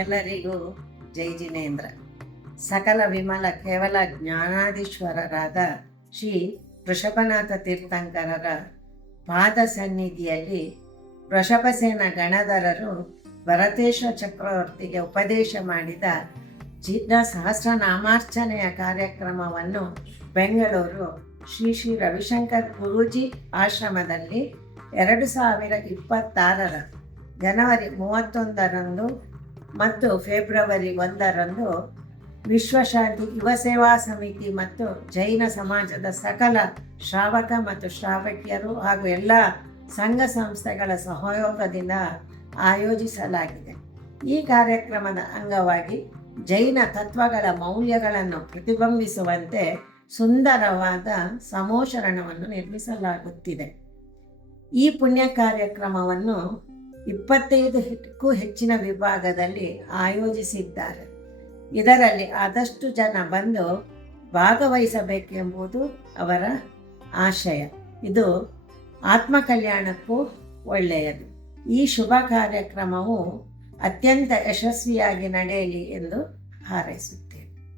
ಎಲ್ಲರಿಗೂ ಜೈ ಜಿನೇಂದ್ರ. ಸಕಲ ವಿಮಲ ಕೇವಲ ಜ್ಞಾನಾಧೀಶ್ವರರಾದ ಶ್ರೀ ವೃಷಭನಾಥ ತೀರ್ಥಂಕರರ ಪಾದ ಸನ್ನಿಧಿಯಲ್ಲಿ ವೃಷಭಸೇನ ಗಣಧರರು ಭರತೇಶ ಚಕ್ರವರ್ತಿಗೆ ಉಪದೇಶ ಮಾಡಿದ ಚಿನ್ನ ಸಹಸ್ರನಾಮಾರ್ಚನೆಯ ಕಾರ್ಯಕ್ರಮವನ್ನು ಬೆಂಗಳೂರು ಶ್ರೀ ಶ್ರೀ ರವಿಶಂಕರ್ ಗುರೂಜಿ ಆಶ್ರಮದಲ್ಲಿ 2026 ಜನವರಿ 31 ಮತ್ತು ಫೆಬ್ರವರಿ 1 ವಿಶ್ವಶಾಂತಿ ಯುವ ಸೇವಾ ಸಮಿತಿ ಮತ್ತು ಜೈನ ಸಮಾಜದ ಸಕಲ ಶ್ರಾವಕ ಮತ್ತು ಶ್ರಾವಕಿಯರು ಹಾಗೂ ಎಲ್ಲ ಸಂಘ ಸಂಸ್ಥೆಗಳ ಸಹಯೋಗದಿಂದ ಆಯೋಜಿಸಲಾಗಿದೆ. ಈ ಕಾರ್ಯಕ್ರಮದ ಅಂಗವಾಗಿ ಜೈನ ತತ್ವಗಳ ಮೌಲ್ಯಗಳನ್ನು ಪ್ರತಿಬಿಂಬಿಸುವಂತೆ ಸುಂದರವಾದ ಸಮೋಶರಣವನ್ನು ನಿರ್ಮಿಸಲಾಗುತ್ತಿದೆ. ಈ ಪುಣ್ಯ ಕಾರ್ಯಕ್ರಮವನ್ನು 25ಕ್ಕೂ ಹೆಚ್ಚಿನ ವಿಭಾಗದಲ್ಲಿ ಆಯೋಜಿಸಿದ್ದಾರೆ. ಇದರಲ್ಲಿ ಆದಷ್ಟು ಜನ ಬಂದು ಭಾಗವಹಿಸಬೇಕೆಂಬುದು ಅವರ ಆಶಯ. ಇದು ಆತ್ಮಕಲ್ಯಾಣಕ್ಕೂ ಒಳ್ಳೆಯದು. ಈ ಶುಭ ಕಾರ್ಯಕ್ರಮವು ಅತ್ಯಂತ ಯಶಸ್ವಿಯಾಗಿ ನಡೆಯಲಿ ಎಂದು ಹಾರೈಸುತ್ತೇನೆ.